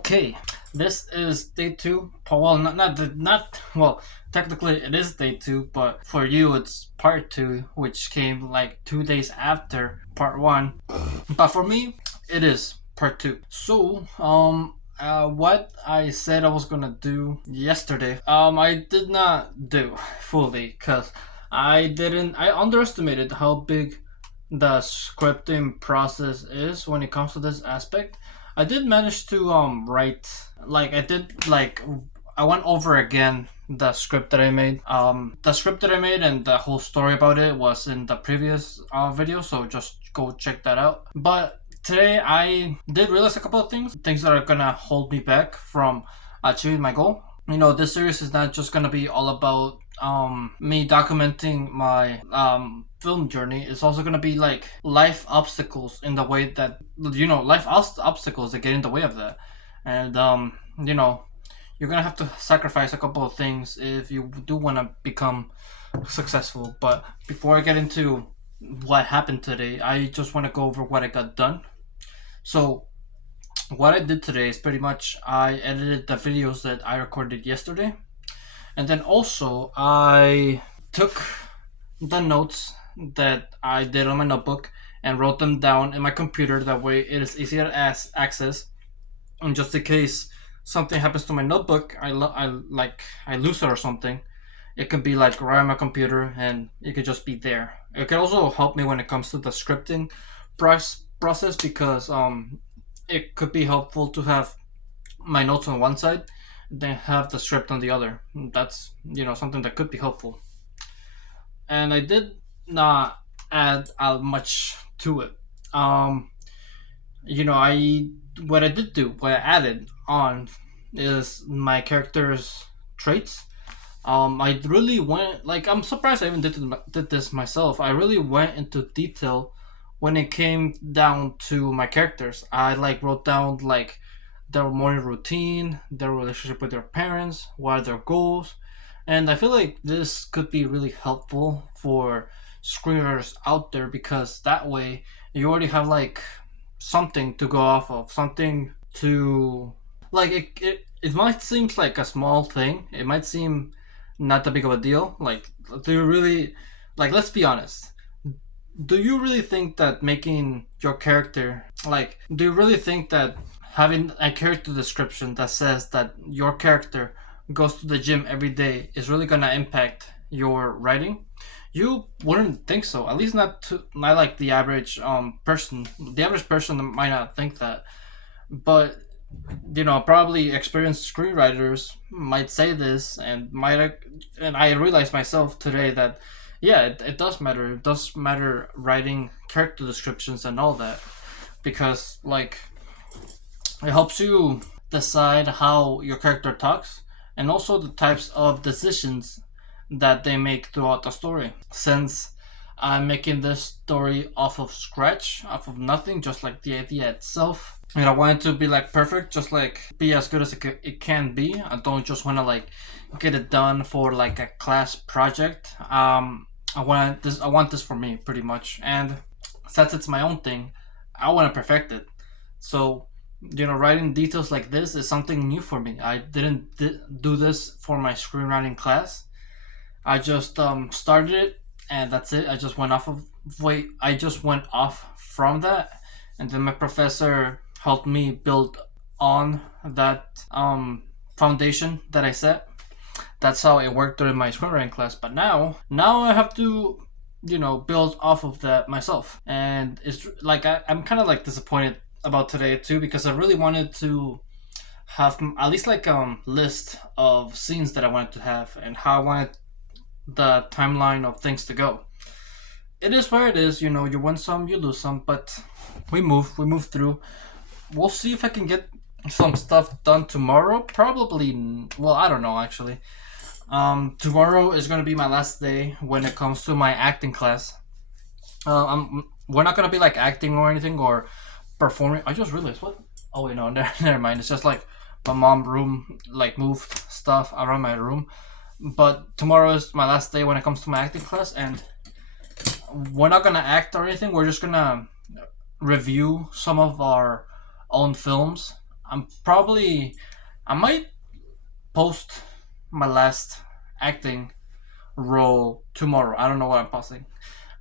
Okay, this is day two. Well, well. Technically, it is day two, but for you, it's part two, which came like 2 days after part one. But for me, it is part two. So, what I said I was gonna do yesterday, I did not do fully because I didn't. I underestimated how big the scripting process is when it comes to this aspect. I did manage to write like I went over again the script that I made. The script that I made and the whole story about it was in the previous video, so just go check that out. But today I did realize a couple of things that are gonna hold me back from achieving my goal. You know, this series is not just gonna be all about me documenting my film journey. It's also gonna be like life obstacles in the way that obstacles that get in the way of that, and you know you're gonna have to sacrifice a couple of things if you do want to become successful. But before I get into what happened today, I just want to go over what I got done. So what I did today is pretty much I edited the videos that I recorded yesterday, and then also I took the notes that I did on my notebook and wrote them down in my computer. That way it is easier to access, and just in case something happens to my notebook, I lose it or something, it could be like right on my computer and it could just be there. It could also help me when it comes to the scripting process because it could be helpful to have my notes on one side, then have the script on the other. That's something that could be helpful. And I did not add much to it. I what I did do, what I added on is my character's traits. I really went like I'm surprised I even did this myself. I really went into detail when it came down to my characters. I wrote down their morning routine, their relationship with their parents, what are their goals, and I feel like this could be really helpful for screenwriters out there because that way you already have something to go off of, something to it might seem like a small thing. It might seem not that big of a deal. Do you really let's be honest. Do you really think that making your character do you really think that having a character description that says that your character goes to the gym every day is really gonna impact your writing? You wouldn't think so. At least not like the average person. The average person might not think that, but probably experienced screenwriters might say this, and I realized myself today that yeah, it does matter. It does matter writing character descriptions and all that because it helps you decide how your character talks and also the types of decisions that they make throughout the story. Since I'm making this story off of scratch, off of nothing, just like the idea itself, and I want it to be perfect, just be as good as it can be. I don't just want to get it done for a class project. I want this for me pretty much, and since it's my own thing, I want to perfect it. So writing details like this is something new for me. I didn't do this for my screenwriting class. I just started it and that's it. I just went off from that, and then my professor helped me build on that foundation that I set. That's how it worked during my screenwriting class. But now I have to build off of that myself, and it's I'm kind of disappointed about today too because I really wanted to have at least list of scenes that I wanted to have and how I wanted the timeline of things to go. It is where it is. You win some, you lose some, but we move through. We'll see if I can get some stuff done tomorrow. Probably, well, I don't know actually. Tomorrow is gonna be my last day when it comes to my acting class. We're not gonna be acting or anything or performing. I just realized what. Oh wait, no, never mind. It's just my mom room moved stuff around my room. But tomorrow is my last day when it comes to my acting class, and we're not gonna act or anything. We're just gonna review some of our own films. I might post my last acting role tomorrow. I don't know what I'm posting.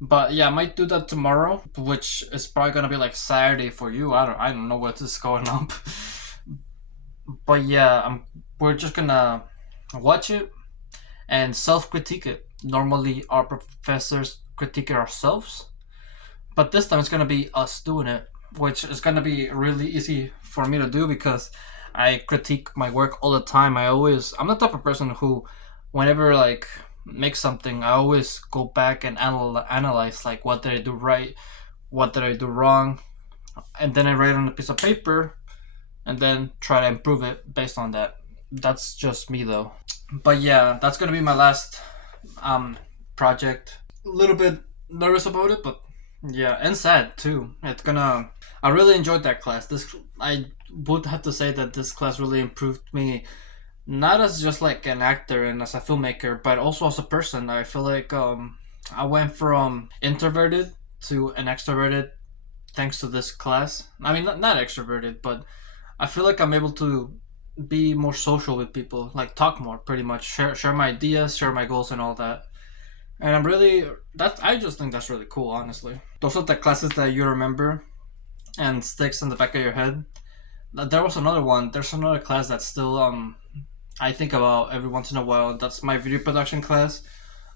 But yeah, I might do that tomorrow, which is probably gonna be like Saturday for you. I don't know what is going on. But yeah, we're just gonna watch it and self critique it. Normally our professors critique it ourselves, but this time it's gonna be us doing it, which is gonna be really easy for me to do because I critique my work all the time. I'm the type of person who, whenever like make something, I always go back and analyze like what did I do right, what did I do wrong, and then I write on a piece of paper, and then try to improve it based on that. That's just me though. But yeah, that's gonna be my last project. A little bit nervous about it, but yeah, and sad too. It's gonna. I really enjoyed that class. This I would have to say that this class really improved me, not as just like an actor and as a filmmaker, but also as a person. I feel like I went from introverted to an extroverted thanks to this class. I mean, not extroverted, but I feel like I'm able to be more social with people, like talk more, pretty much share my ideas, share my goals, and all that. And I'm really that I just think that's really cool, honestly. Those are the classes that you remember and sticks in the back of your head. There was another one. There's another class that still I think about every once in a while. That's my video production class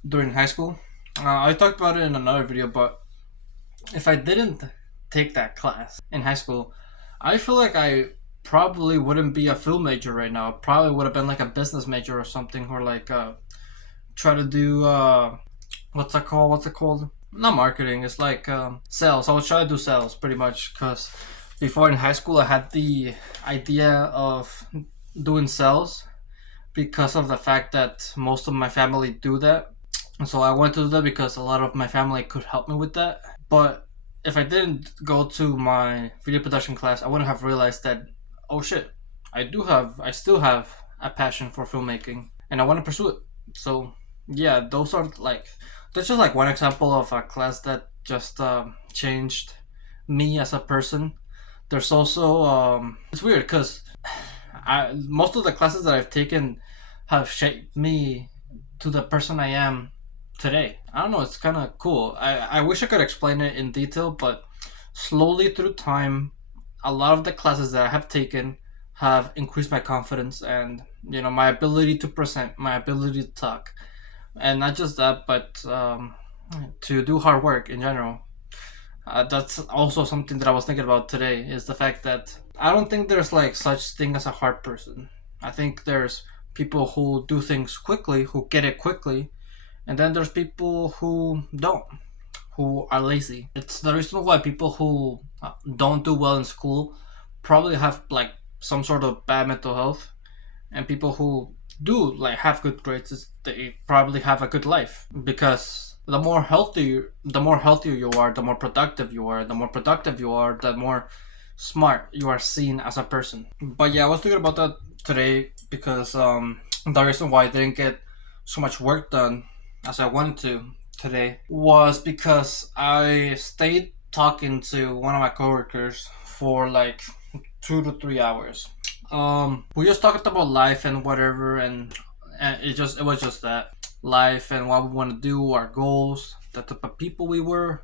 during high school. I talked about it in another video, but if I didn't take that class in high school, I feel like I probably wouldn't be a film major right now. I probably would have been like a business major or something, or like try to do what's it called? What's it called? Not marketing. It's like sales. I was trying to do sales pretty much because before in high school I had the idea of doing sales because of the fact that most of my family do that. And so I wanted to do that because a lot of my family could help me with that. But if I didn't go to my video production class, I wouldn't have realized that, oh shit, I still have a passion for filmmaking and I want to pursue it. So yeah, that's just like one example of a class that just changed me as a person. There's also it's weird because most of the classes that I've taken have shaped me to the person I am today. I don't know, it's kind of cool. I wish I could explain it in detail, but slowly through time, a lot of the classes that I have taken have increased my confidence and my ability to present, my ability to talk, and not just that, but to do hard work in general. That's also something that I was thinking about today. Is the fact that I don't think there's like such thing as a hard person. I think there's people who do things quickly, who get it quickly, and then there's people who don't, who are lazy. It's the reason why people who don't do well in school probably have like some sort of bad mental health, and people who do like have good grades they probably have a good life because the more healthier you are, the more productive you are. The more productive you are, the more smart you are seen as a person. But yeah, I was thinking about that today because the reason why I didn't get so much work done as I wanted to today was because I stayed talking to one of my coworkers for like 2 to 3 hours. We just talked about life and whatever, and it was just that life and what we want to do, our goals, the type of people we were.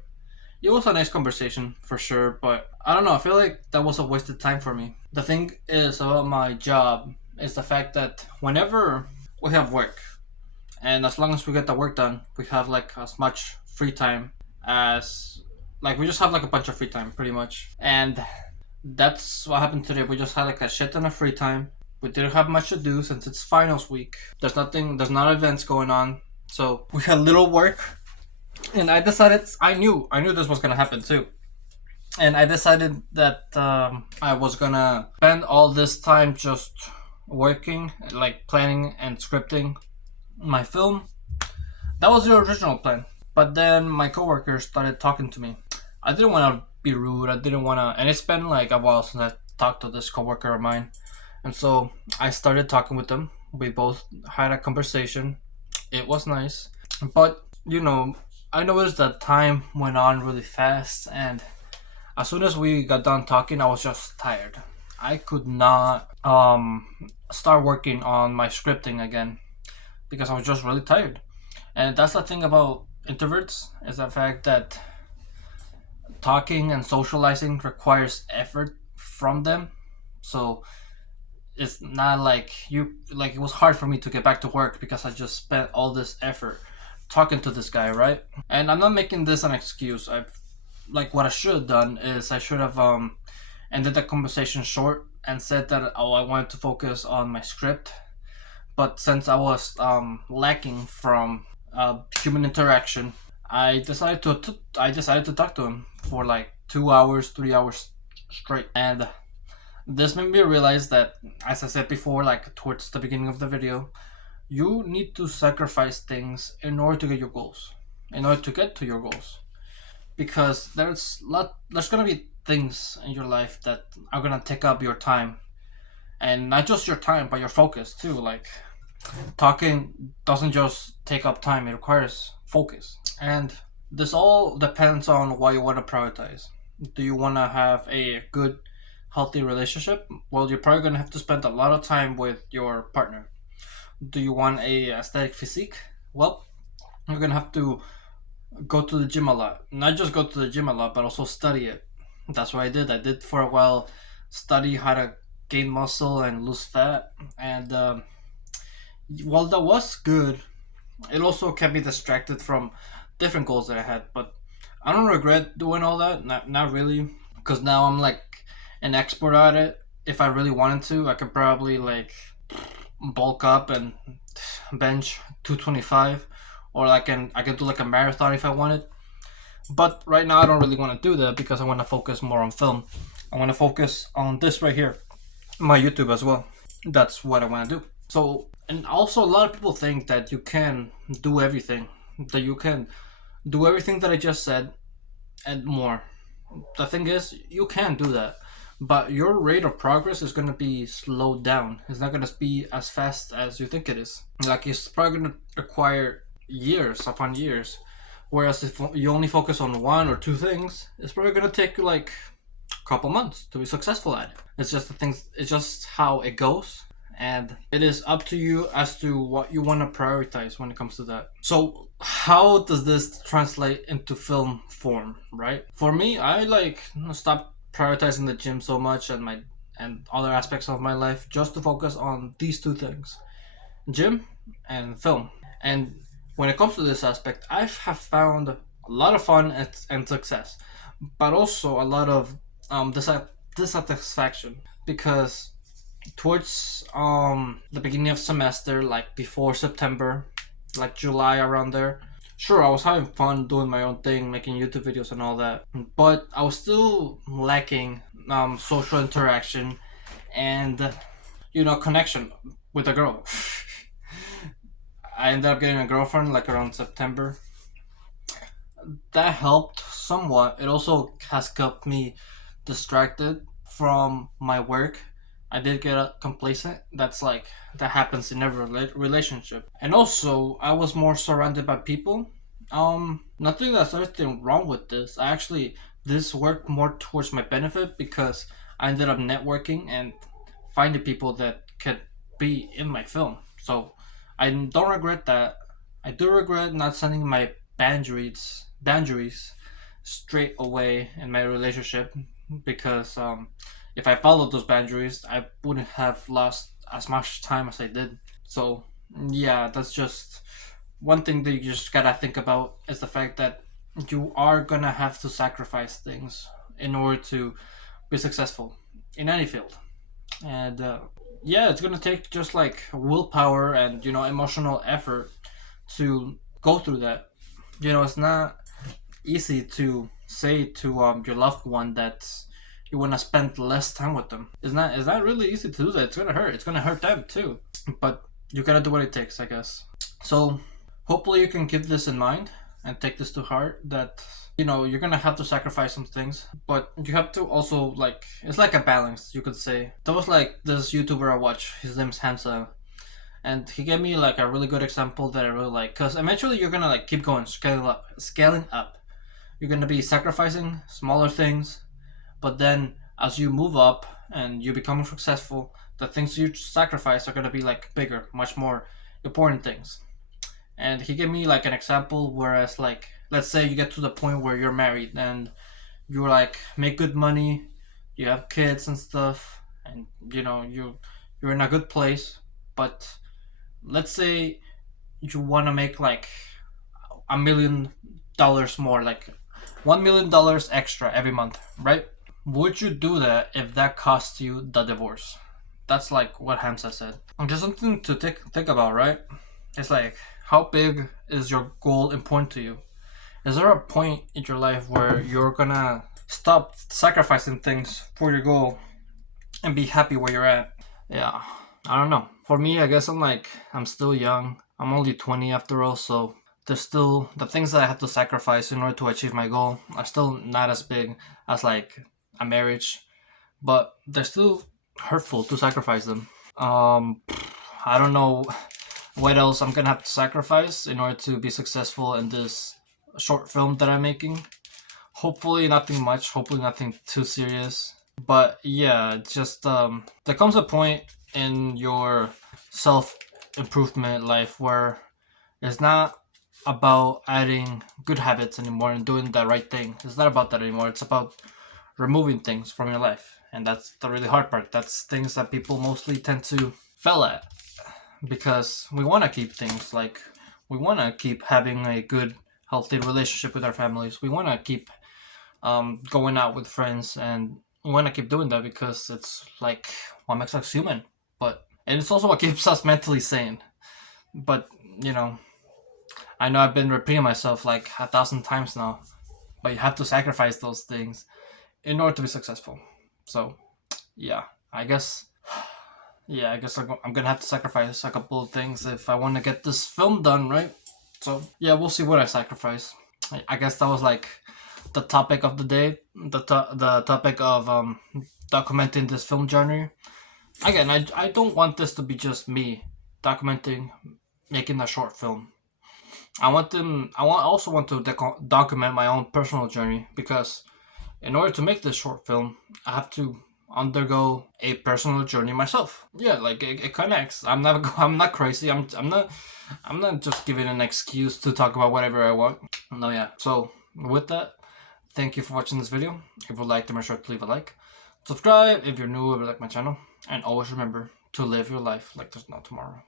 It was a nice conversation for sure, but I don't know. I feel like that was a wasted time for me. The thing is about my job is the fact that whenever we have work, and as long as we get the work done, we have like as much free time as like we just have like a bunch of free time pretty much. And that's what happened today. We just had like a shit ton of free time. We didn't have much to do since it's finals week. There's not events going on. So we had little work. And I knew this was gonna happen too. And I decided that I was gonna spend all this time just working, like planning and scripting my film. That was the original plan. But then my coworkers started talking to me. I didn't want to be rude. I didn't want to, and it's been like a while since I talked to this coworker of mine. And so I started talking with them. We both had a conversation. It was nice. But, I noticed that time went on really fast. And as soon as we got done talking, I was just tired. I could not start working on my scripting again because I was just really tired. And that's the thing about introverts, is the fact that talking and socializing requires effort from them. So it's not like you like it was hard for me to get back to work because I just spent all this effort talking to this guy, right? And I'm not making this an excuse. I've like what I should have done is I should have ended the conversation short and said that I wanted to focus on my script. But since I was lacking from human interaction, I decided to talk to him for like 2 hours, 3 hours straight, and this made me realize that, as I said before, like towards the beginning of the video, you need to sacrifice things in order to get your goals, in order to get to your goals, because there's gonna be things in your life that are gonna take up your time, and not just your time, but your focus too. Like talking doesn't just take up time; it requires focus, and this all depends on what you want to prioritize. Do you want to have a good, healthy relationship? Well, you're probably gonna have to spend a lot of time with your partner. Do you want a aesthetic physique? Well, you're gonna have to go to the gym a lot. Not just go to the gym a lot, but also study it. That's what I did. I did for a while study how to gain muscle and lose fat, and while that was good, it also kept me distracted from different goals that I had. But I don't regret doing all that. Not really, because now I'm like an expert at it. If I really wanted to, I could probably like bulk up and bench 225, or I can do like a marathon if I wanted. But right now I don't really want to do that because I want to focus more on film. I want to focus on this right here, my YouTube as well. That's what I want to do. So, and also a lot of people think that you can do everything, that you can do everything that I just said and more. The thing is, you can do that, but your rate of progress is going to be slowed down. It's not going to be as fast as you think it is. Like, it's probably going to require years upon years. Whereas if you only focus on one or two things, it's probably going to take you like a couple months to be successful at it. It's just the things, it's just how it goes. And it is up to you as to what you want to prioritize when it comes to that. So how does this translate into film form, right? For me, I like stopped prioritizing the gym so much and other aspects of my life just to focus on these two things, gym and film. And when it comes to this aspect, I have found a lot of fun and success, but also a lot of dissatisfaction, because towards the beginning of semester, like before September, like July around there, sure, I was having fun doing my own thing, making YouTube videos and all that, but I was still lacking social interaction and connection with a girl. I ended up getting a girlfriend like around September. That helped somewhat. It also has kept me distracted from my work. I did get complacent. That happens in every relationship. And also, I was more surrounded by people. Nothing that's anything wrong with this. This worked more towards my benefit because I ended up networking and finding people that could be in my film. So I don't regret that. I do regret not setting my boundaries straight away in my relationship, because if I followed those boundaries, I wouldn't have lost as much time as I did. So yeah, that's just one thing that you just gotta think about, is the fact that you are gonna have to sacrifice things in order to be successful in any field. And yeah, it's gonna take just like willpower and emotional effort to go through that. It's not easy to say to your loved one that you want to spend less time with them. It's not really easy to do that. It's gonna hurt. It's gonna hurt them too. But you gotta do what it takes, I guess. So hopefully you can keep this in mind and take this to heart, that you're gonna have to sacrifice some things, but you have to also, like, it's like a balance, you could say. There was like this YouTuber I watch, his name's Hamza, and he gave me like a really good example that I really like, because eventually you're gonna like keep going, scaling up. You're gonna be sacrificing smaller things, but then as you move up, and you become successful, the things you sacrifice are gonna be like bigger, much more important things. And he gave me like an example, whereas like let's say you get to the point where you're married and you like make good money, you have kids and stuff, and you're in a good place, but let's say you want to make like $1 million more, like $1 million extra every month, right? Would you do that if that costs you the divorce? That's like what Hamza said. And just something to think about, right? It's like, how big is your goal important to you? Is there a point in your life where you're gonna stop sacrificing things for your goal and be happy where you're at? Yeah, I don't know. For me, I guess I'm still young. I'm only 20 after all, so there's still the things that I have to sacrifice in order to achieve my goal are still not as big as like a marriage, but they're still hurtful to sacrifice them. I don't know what else I'm gonna have to sacrifice in order to be successful in this short film that I'm making. Hopefully nothing much, hopefully nothing too serious. But yeah, just there comes a point in your self improvement life where it's not about adding good habits anymore and doing the right thing. It's not about that anymore. It's about removing things from your life. And that's the really hard part. That's things that people mostly tend to fail at, because we want to keep things like, we want to keep having a good, healthy relationship with our families. We want to keep going out with friends, and we want to keep doing that because it's like what makes us human. And it's also what keeps us mentally sane. But I know I've been repeating myself like 1,000 times now, but you have to sacrifice those things in order to be successful. So yeah, I guess I'm gonna have to sacrifice a couple of things if I want to get this film done, right? So yeah, we'll see what I sacrifice. I guess that was like the topic of the day, the topic of documenting this film journey. Again, I don't want this to be just me documenting, making a short film. I also want to document my own personal journey, because in order to make this short film, I have to undergo a personal journey myself. Yeah, like it connects. I'm not crazy. I'm not just giving an excuse to talk about whatever I want. No, yeah. So with that, thank you for watching this video. If you liked it, make sure to leave a like. Subscribe if you're new or like my channel. And always remember to live your life like there's no tomorrow.